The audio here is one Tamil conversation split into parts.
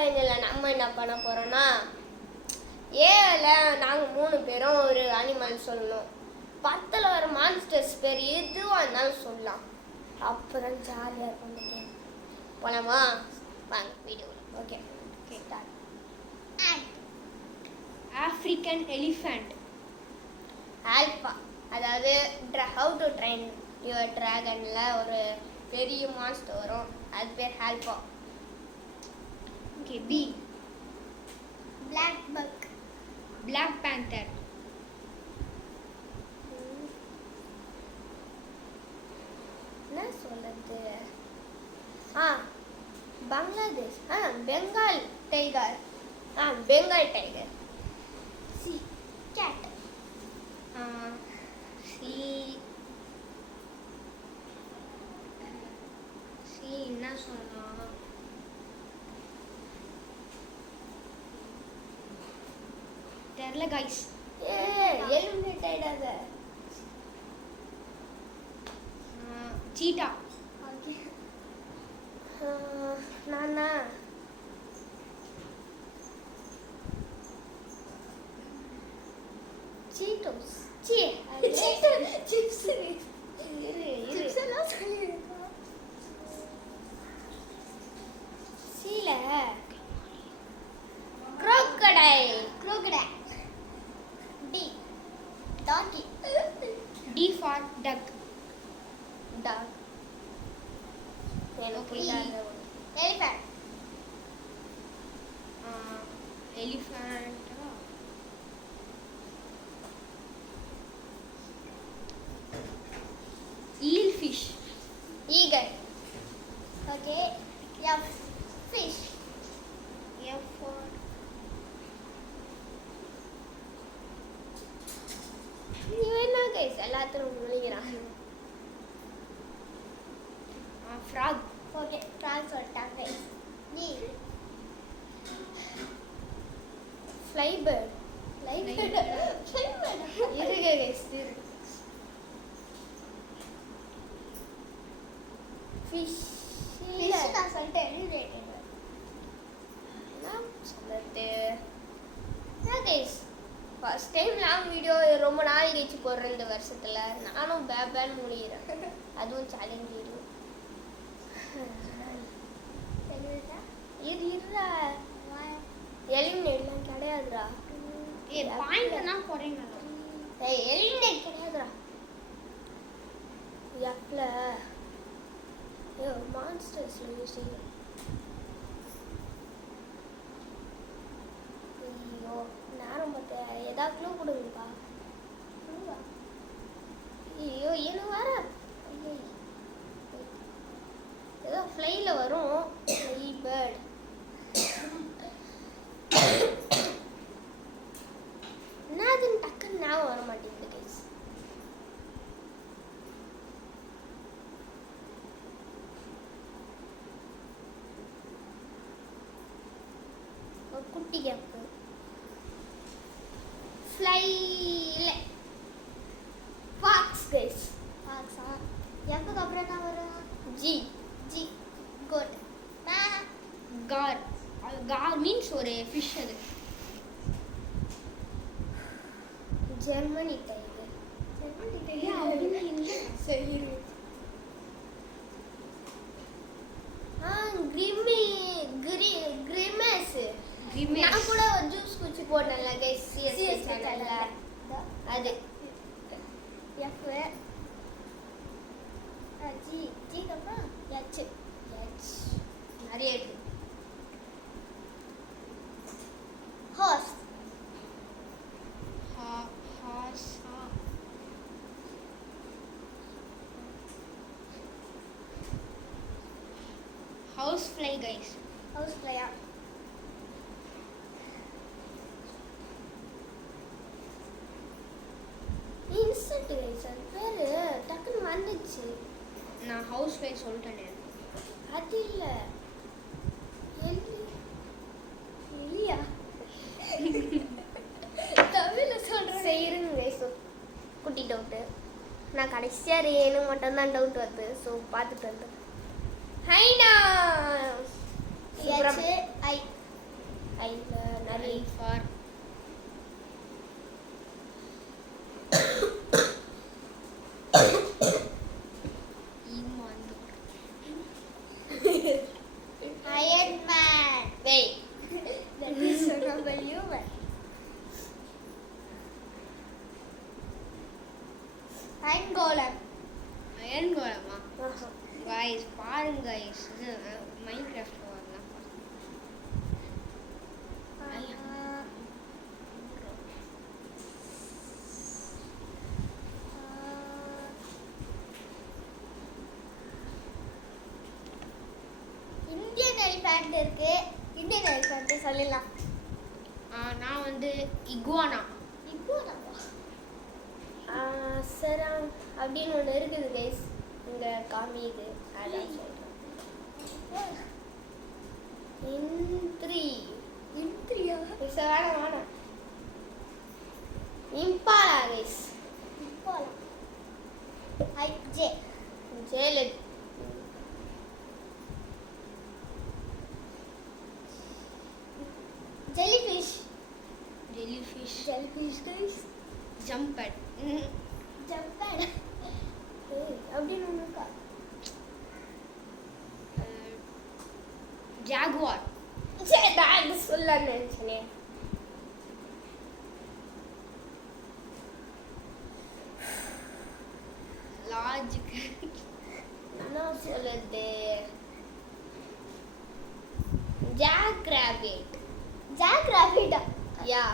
சேலஞ்சில் நம்ம என்ன பண்ண போகிறோன்னா ஏல நாங்கள் 3 பேரும் ஒரு அனிமல் சொல்லணும். 10ல் வர மான்ஸ்டர்ஸ் பேர் எதுவாக இருந்தாலும் சொல்லலாம். அப்போ தான் ஜாலியாக இருக்கும் இந்த கேம். போலாமா? வாங்க video. Okay start. African elephant. Alpha, அதாவது ஹவு டு ட்ரெயின் யுவர் ட்ராகனில் ஒரு பெரிய மான்ஸ்டர் வரும், அது பேர் alpha. Okay. B. Black buck. Black panther. என்ன சொல்றது? Bangladesh. Bengal tiger. Bengal tiger. C. Cat. C. C என்ன சொல்லலாம்? தெரியல கைஸ். எலிமினேட் ஆயிடாத. சீட்டா. ஓகே. நானா சீட்டோஸ். சிப்ஸ். இரு சிப்ஸ் எல்லாம் சொல்லிருக்கா. சீல crocodile. crocodile. D. Doggy. D for duck. Dog. எனக்கு பிடிக்காத ஒன்று. Elephant. Elephant. eel fish. Eagle. Okay. F. Fish. F for இவன் என்ன கைஸ் எல்லாத்தையும் விழுகிறான். frog. ஓகே. ஃப்ரான்ஸ் சொல்லிட்டாங்க. டி. Flybird. லைபர்ட். இருங்க கைஸ் இரு. Fish. ஃபிஷ் நான் சொல்லிட்டேன். எலிஃபண்ட். என்ன சொல்றது? என்ன guys first time long video ரொம்ப நாள் கழிச்சு போடுறேன் இந்த வருஷத்துல. நானும் பேபேன்னு முடிகிறேன். அதுவும் சேலஞ்ச் வீடியோ. இருடா, எலிமினேட்லாம் கிடையாதுடா. பாயிண்ட்னா குறைங்க. எலிமினேட் கிடையாதுடா. எஃப்ல மான்ஸ்டர்ஸ்ல யோசிங்க. ஐயோ நேரம் பார்த்து ஏதாவது க்ளூ கொடுங்கப்பா. ஐயோ என்ன வர. ஐயோ ஏதோ ஃப்ளைல வரும். பேர்ட். என்னதுன்னு டக்குன்னு ஞாபகம் வர மாட்டேங்குது கைஸ். ஒரு குட்டி கேப்பு. ஃப்ளைல ஃபாக்ஸ் கைஸ். ஃபாக்ஸா. எஃப்க்கு அப்புறம் என்ன வரும்? G. G. Goat. Car. Car means ஒரு ஃபிஷ். அது ஜெர்மனி டைகர். சரி. கிரிமேஸ். Grimace. நான் கூட ஒரு ஜூஸ் குச்சி போட்டேன்ல கைஸ் சிஎஸ் சேனல்ல. அது எஃப். ஜி. ஜிக்கு அப்புறம் எச். நிறைய இருக்கு. Horse. house fly guys. House ஃப்ளையா. Insect guys. அது பேரு டக்குன்னு வந்துச்சு. நான் ஹவுஸ் fly சொல்லிட்டேனே. அது இல்ல. எலியா? தமிழ்ல சொல்றேன். செய்யுங்க கைஸ். குட்டி டவுட்டு. நான் கடைசியாக ரேனு மட்டும்தான் டவுட் வருது. ஸோ பார்த்துட்டு வந்து ஹைனா. எச். ஐ. I நரி I for ஈமாந்தோர். Iron Man. wait That is a noble human. Iron Golem. Iron கோலமா guys பாருங்க guys இது மைன்கிராஃப்ட் வரலாம் இந்தியன் எலிஃபண்ட் இருக்கு. இந்தியன் எலிஃபண்ட் சொல்லலாம். நான் வந்து இகுவானா. இப்போ நம்ம சரம் அப்படின்னு ஒன்று இருக்குது கைஸ் இங்கே காமியுது அதான் சொல்கிறேன் இந்திரி இந்திரியா வேணாம் இம்பாலா கைஸ் போலாம். J Jayalalithaa jellyfish. Jellyfish jellyfish guys. ஜம்பட் ஜப்பான். அப்படின்னு ஒன்று இருக்கா ஜாகுவார். சரி நான் சொல்லன்னு நினச்சேனே லாஜிக் என்ன சொல்லுது ஜாக் ராபிட் ஜாக் ராபிட். யா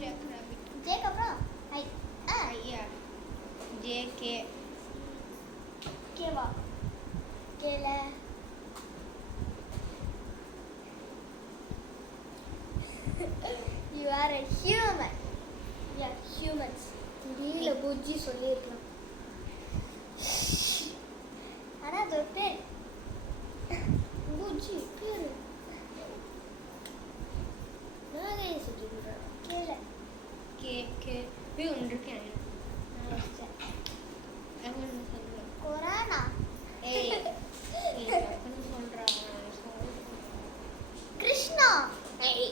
ஜாக் ராபிட். ஜேக்கு அப்புறம் ஐயா ஜேகே கேவா கேல you are a human. Yeah, humans. திடீர்ல Bujji சொல்லியிருக்கலாம் ஆனா அது ஒரு பேர். புஜ்ஜி பேரு நான் ஏன் சொல்லியிருக்கிறேன் கேல கே கே போய் ஒன்று இருக்கேன் ஒன்று சொல்லுவேன். கொரோனா. ஏய் டக்குன்னு சொல்கிறேன். கிருஷ்ணா. ஏய்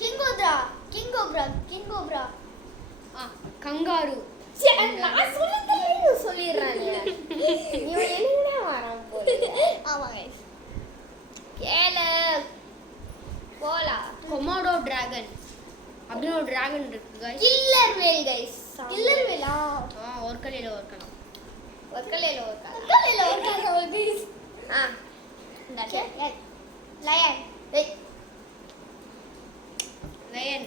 கிங்கோப்ரா. கிங்கோப்ரா. கிங்கோப்ரா. கங்காரு. நான் சொல்லி சொல்லிடுறேன் இவன் என்ன வரான் போய் ஆமா கைஸ். கேளு போலா கொமோடோ டிராகன் அப்படின்னு ஒரு டிராகன் இருக்கு guys. கில்லர் வேல் கைஸ் கில்லர் வேலா. ஒரு கலையில் ஒரு கலம். ஒக்கலையில ஒக்கா கல்லையில ஒரு கல்லை கைஸ். ஆ இந்த லயன். ஏய் லயன்.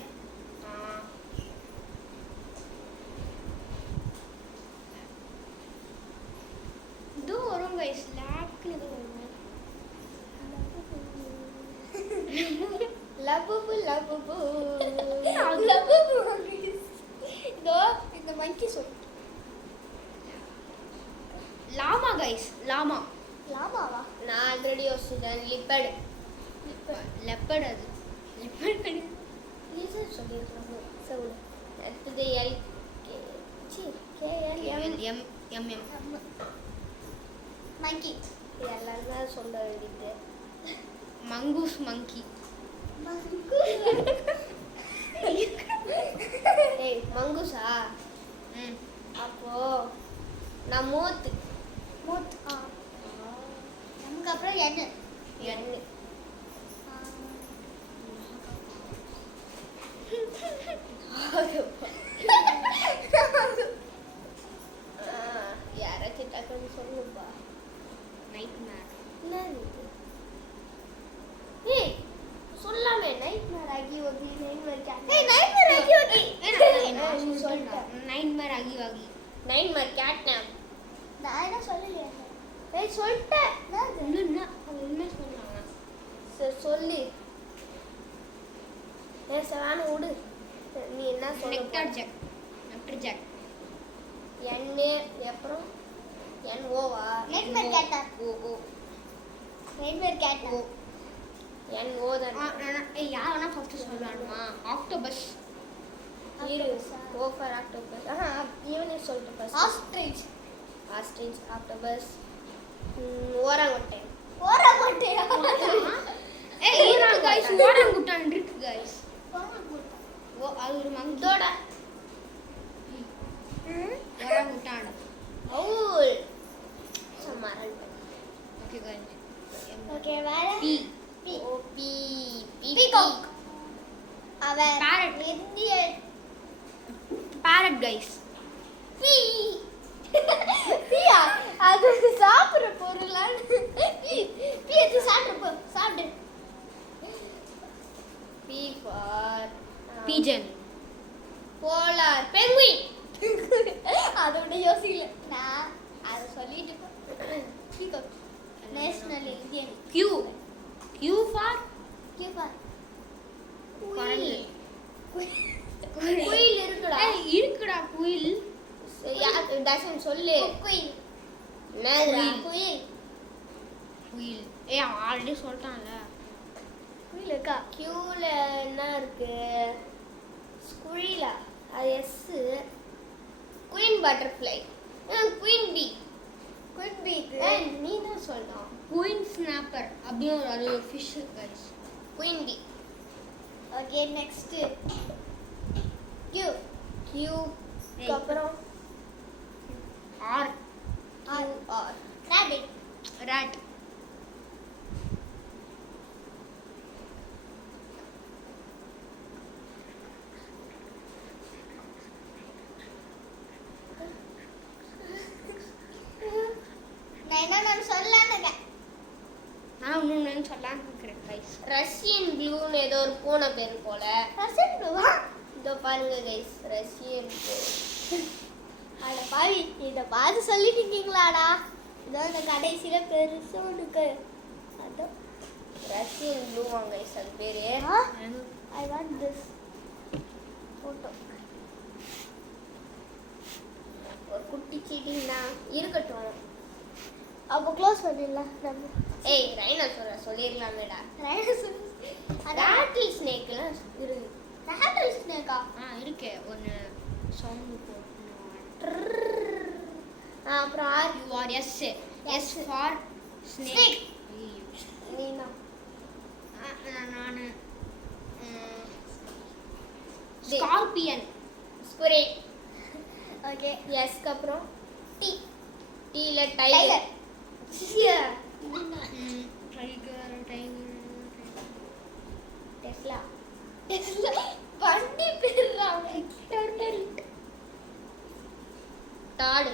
இது வரும் கைஸ் லாக்னு இது வரும். லபுபு லபுபு இதோ இந்த மங்கி சொல். லாமா கைஸ் லாமா. லாமாவா? நான் ஆல்ரெடி யோசிச்சேன் லிப்பட் லெப்பர்ட் அது லெப்பர்ட் கிடையாது. ஈஸியாக சொல்லியிருக்கலாம் சொல்லு அடுத்தது L K C KL M M M M monkey. எல்லாருமே சொல்ல வேண்டியது மங்கூஸ் மங்கி. ஏய் மங்குசா ம் அப்போ நான் மூத்து மூத். நமக்கு அப்புறம் என்ன? எண்ணு யாராச்சும் டக்குன்னு சொல்லுப்பா நைட் மேர். என்னது இது? ஏய் சொல்லாமே நைட் மேர் ஆகி ஓகி நைட் மேர் கேட் ஏய் நைட்மேர் ஆகி ஓகே. நீ சொல்லிட்ட. நைட் மேர் ஆகி வாகி. நைட் மேர் கேட் நேம் நான் என்ன சொல்லலையே. ஏய் சொல்லிட்டேன் என்ன உண்மை சொல்றாங்க. சரி சொல்லு ஏன் சவான விடு நீ என்ன நெக்டார் சொல்ல ஜாக். Nectar jack. எண்ணு அப்புறம் என் ஓவா நைட்மேர் கேட்டா. ஓ ஓ நைட்மேர் கேட்டா. என் ஓ தான் யார் வேணா ஃபர்ஸ்ட் சொல்லலாமா? ஆக்டோபஸ். இரு O for octopus. இவனே சொல்லிட்டு first. Ostrich. Ostrich, octopus, orangutan. ஓரமாட்டேயா? ஏய் இருக்கு गाइस ஓரங்குட்டான் இருக்கு गाइस. ஓ அது ஒரு மங்கி. இதோட ஓரங்குட்டான். அவுல் சமரன். Okay guys. ஓகே வேற P P O P peacock. அவர் Parrot. இந்திய parrot गाइस. பீ. பீயா அது சாப்பிடுற பொருளா? பீ பீ அது சாப்பிடு. P for pigeon. Polar penguin. அதோட யோசிக்கல நான் அதை சொல்லிட்டு peacock. National Indian. q q for கேப்பா குரங்கு. குயில் இருக்குடா. ஏய் இருக்குடா குயில். டசன் சொல்லு. குயில். என்னதுடா? குயில். குயில். ஏய் அவன் ஆல்ரெடி சொல்லிட்டான்ல. குயில் இருக்கா? கியூல என்ன இருக்கு? ஸ்குரிலா. அது S. Queen butterfly. Queen bee. Queen பீக். நீ தான் சொல்லணும். குயின் ஸ்னாப்பர் அப்படியே அது ஒரு fish guys. Queen bee. Okay next Q. கியூக்கு அப்புறம் ஆர் QR. ராபிட். rat. நான் சொல்லலாம்னு இருக்கேன். நான் இன்னொன்னு சொல்லலாம்னு இருக்கிறேன் गाइस. ரஷ்யன் ப்ளூன்னு ஏதோ ஒரு பூனை பேர் போல. ரசன் ப்ளூவா? இதோ பாருங்க கைஸ், ரஷ்யன் ப்ளூ. அட பாவி இதை பார்த்து சொல்லிட்டு இருக்கீங்களாடா? இதோ இந்த கடைசியில பெருசா இருக்கு. அதான் ரஷ்யன் ப்ளூ வாங்க கைஸ் அது பேரு. I want this photo. ஒரு குட்டி சீட்டிங் தான் இருக்கட்டும். அப்போ க்ளோஸ் பண்ணிடலாம் நம்ம. ஏய் ரைனோசோர சொல்லிரலாமேடா. அதான் ராட்டில் ஸ்னேக்லாம் இருக்கு. ராட்டில் ஸ்னேக்கா? இருக்கே ஒன்னு சவுண்ட் போட்டு. அப்புறம் R U R S S for snake. நீனா நான் ஸ்கார்பியன். ஸ்குரே. ஓகே எஸ்க்கு அப்புறம் டி. டீல tiger. Tiger. Tiger tiger Tesla. Tesla வண்டி பேர்ரா. டாடு.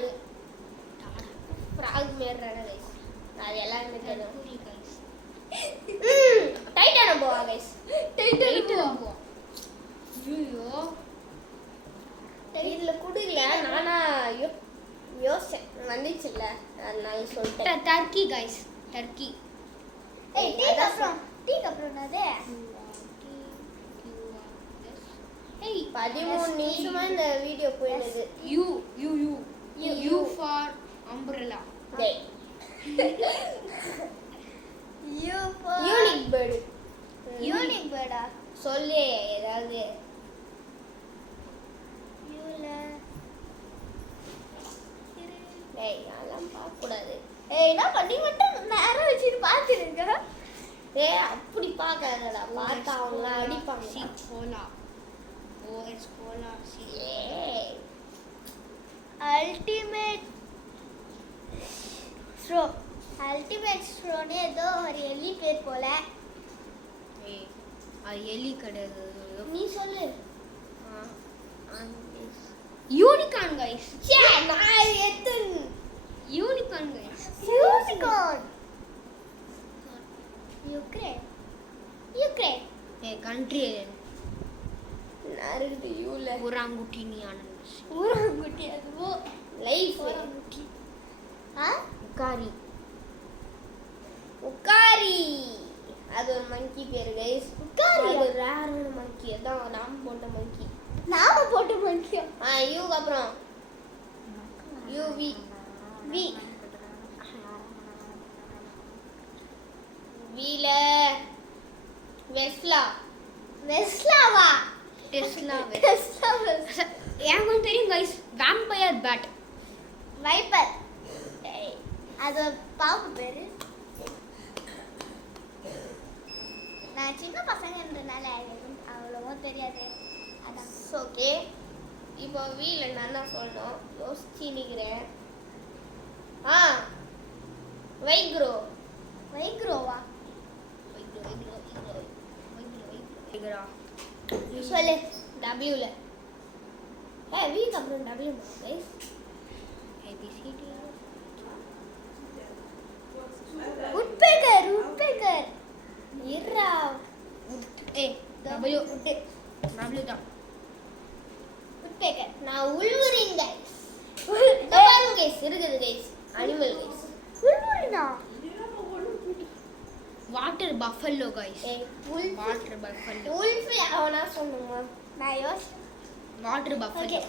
Frock மேர்றான guys. அது எல்லாருமே தெரியும். டைட்டான போவா கைஸ். ஐயோ இதுல குடுல நானா யோசிச்சேன் வந்துச்சுல்ல அதனால சொல்லிட்டேன். Turkey guys. டர்க்கி. ஏய் டீக்கு அப்புறம் என்னது? ஏய் 13 நிமிஷமா இந்த வீடியோ போயிடுது. U U U U for umbrella. டேய் U for unique bird. Unique பேர்டா? சொல்லு ஏதாவது. யூல டேய் அதெல்லாம் பார்க்க கூடாது. ஏய் என்ன பண்ணி மட்டும் நேரம் வச்சுட்டு பார்த்துருக்க? டேய் அப்படி பார்க்காதடா. பார்த்தா அவங்க அடிப்பாங்க. C koala. OS koala C. ஏய் அல்டிமேட் ஸ்ட்ரோ. அல்டிமேட் ஸ்ட்ரோனே ஏதோ ஒரு எலி பேர் போல. ஏய் அது எலி கிடையாது. நீ சொல்லு. Unicorn guys. ச்சே நான் எத்தன் யூனிகார்ன் गाइस. யூனிகார்ன். யுக்ரைன். ஏய் கண்ட்ரி நறுது யூல ஒராங்குட்டினியான ஊராங்குட்டி அதுவோ. லைஃப். ஊராங்குட்டி. ஆ உக்காரி. உக்காரி. அது ஒரு மங்கி பேரு கைஸ். உக்காரியா? அது ரேரான மங்கி. அதான் நாம போட்ட மங்கி. நாம போட்டு பண்ணிட்டோம். யூக்கு அப்புறம் யூவி. வி. வீல வெஸ்லா. வெஸ்லாவா? Tesla Tesla west. எனக்கு ஒன்று தெரியும் கைஸ், வேம்பயர் பேட். வைப்பர். அது பாப்பு பேரு. நான் சின்ன பசங்கன்றனால எனக்கு அவ்வளவா தெரியாது. அதான் ஓகே. இப்போ வீல நான் தான் சொல்லணும். யோசிச்சு நிற்கிறேன். வைக்ரோ. வைக்ரோவா? சொல்லு. டபிள்யூல. வீக்கு அப்புறம் டபிள்யூ கைஸ். உட்பேக்கர். உட்பேக்கர். இருடா. டபிள்யூ தான். உட்பேக்கர். நான் உள்வரின் கைஸ். பாருங்க கைஸ், இருக்குது கைஸ். Animal guys. உள்வரினா? Water buffalo guys. Wolf. Water buffalo. Wolf அவனா சொல்லுங்க. நான் யோசி. Water buffalo. Okay.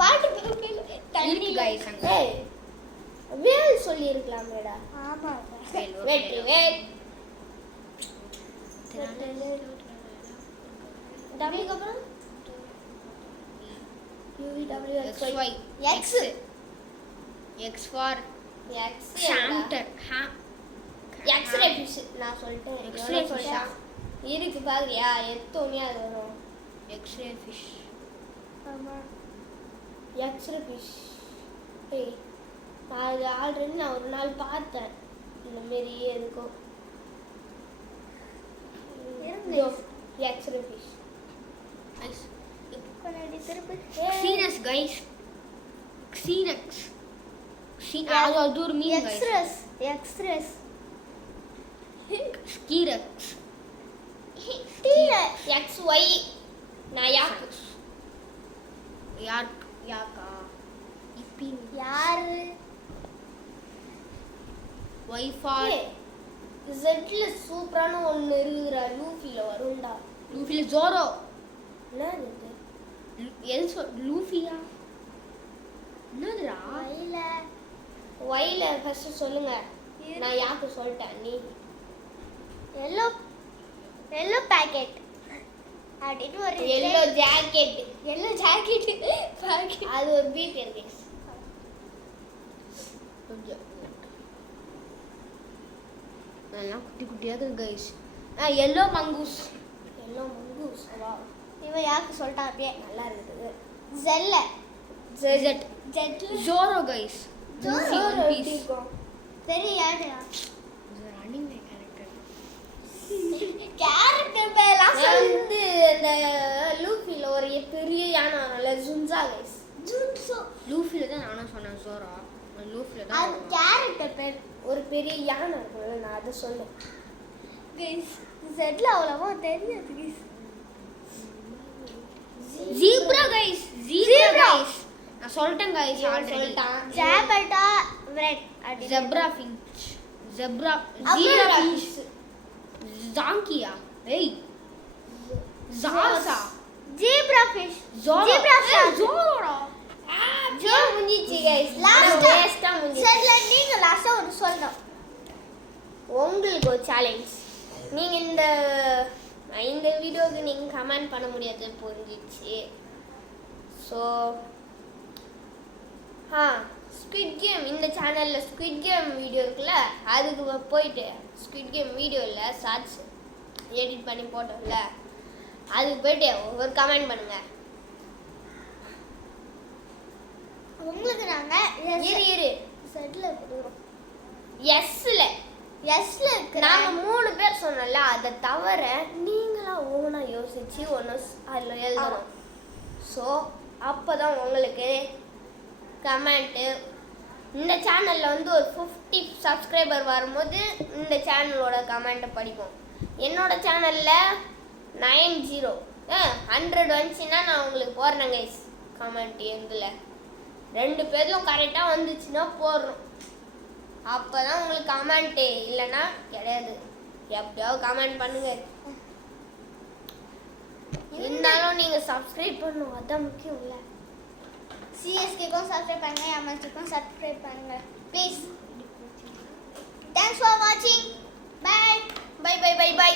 Water buffalo இருக்கு தண்ணி கைஸ் அங்க. வேல் சொல்லி இருக்கலாமேடா. ஆமா. வெற்றி வேல். டபிள்யூக்கு அப்புறம் XY. X. X for X Hampton. X-ray fish. நான் சொல்லிட்டேன். X-ray எவ்வளவு fish. சொல்லிட்டா? இருக்கு பாக்குறியா? எத்தோனே அது வரும். X-ray fish. ஆமா. X-ray fish. ஏய், அது ஆல்ரெடி நான் ஒரு நாள் பார்த்தேன். இந்த மாரி இருக்கும். X-ray fish. Nice. கொண்டாடி திருப்பி. Xenos guys. Xenex. அது ஒரு மீன் guys. எக்ஸ்ரஸ். எக்ஸ்ரஸ். Skirex. டீல. X Y. நான் யாக்கு. யாக்கா. இப்பின். யாரு? Y for ஜெட்ல சூப்பரான ஒன்னு இருக்குடா. லூஃபில வரும்டா. Luffy Zoro. என்னது இது? லூஃபியா? என்னதுடா? வைல. ஒய்ல ஃபர்ஸ்ட் சொல்லுங்க. நான் யாக்கு சொல்லிட்டேன். நீ எல்லோ. Yellow packet. அப்படினு ஒரு yellow jacket. Yellow jacket. Packet. அது ஒரு பீட் இருக்கு. எல்லாம் குட்டி குட்டியா இருக்கு guys. Yellow mongoose. Yellow mongoose. வா, இவன் யாருக்கு சொல்லிட்டான் அப்படியே. நல்லா இருக்குது. ஜெல்ல. ஜெட். ஜெட்ல. Zoro guys. Zoro One எப்படி Piece. இருக்கும்? தெரியாதுடா. இது ஒரு anime character. கேரக்டர் பேர்லாம் நான் சொல்லு. வந்து இந்த லூஃபில ஒரு பெரிய யானை வரல, ஜுன்சா கைஸ். ஜூட்ஸோ. லூஃபில தான் நானும் சொன்னேன் ஜோரோ. லூஃபில தான் அது கேரக்டர் பேர். ஒரு பெரிய யானை இருக்கும்ல, நான் அதை சொல்லுவேன். கைஸ் ஜெட்ல அவ்வளவா தெரியாது guys. Zebra guys. Zebra guys. நான் சொல்லிட்டேன் கைஸ் இவன் ஆல்ரெடி. சொல்லிட்டான். ஜாபட்டா ரெட் அப்படி. Zebra finch. Zebra. Zebra zebra fish. ஜாங்கியா. ஏய். ஜாசா. Zebra fish. ஜோரோ. Zebra fish. ஜோரோடா. ஜோ முடிஞ்சிச்சு கைஸ். லாஸ்ட் வேஸ்டா முடிஞ்சிச்சு. சரி நீங்க லாஸ்டா ஒரு சொல்லணும். உங்களுக்கு ஒரு சேலஞ்ச். நீங்க இந்த வீடியோக்கு நீங்க கமெண்ட் பண்ண முடியாது புரிஞ்சிச்சு. ஸோ ஸ்குவிட் கேம் இந்த சேனலில் ஸ்குவிட் கேம் வீடியோ இருக்குல்ல, அதுக்கு போயிட்டு ஸ்குவிட் கேம் வீடியோவில் ஷார்ட்ஸ் எடிட் பண்ணி போட்டோம்ல, அதுக்கு போயிட்டு ஒரு கமெண்ட் பண்ணுங்க. உங்களுக்கு நாங்க இரு செட்ல கொடுக்குறோம். எஸ்ல இருக்கு. நாங்க 3 பேர் சொன்னோம்ல, அதை தவிர நீங்களா ஓனா யோசிச்சு ஒன்று அதில் எழுதணும். ஸோ அப்போ தான் உங்களுக்கு கமெண்ட்டு இந்த சேனலில் வந்து ஒரு 50 சப்ஸ்கிரைபர் வரும்போது இந்த சேனலோட கமெண்ட்டை படிப்போம். என்னோட சேனலில் 100 வந்துச்சுன்னா நான் உங்களுக்கு போடுறேன் கைஸ் கமெண்ட். எங்கில் 2 பேரும் கரெக்டாக வந்துச்சுன்னா போடுறோம். அப்போ தான் உங்களுக்கு கமெண்ட்டு, இல்லைன்னா கிடையாது. எப்படியாவது கமெண்ட் பண்ணுங்க. இருந்தாலும் நீங்கள் சப்ஸ்கிரைப் பண்ணணும், அதான் முக்கியம் இல்லை. சிஎஸ்கேக்கும் சப்ஸ்கிரைப் பண்ணுங்க, எம்எஸ்டிக்கும் சப்ஸ்கிரைப் பண்ணுங்க ப்ளீஸ். தேங்க்ஸ் ஃபார் வாட்சிங். Bye bye bye bye by.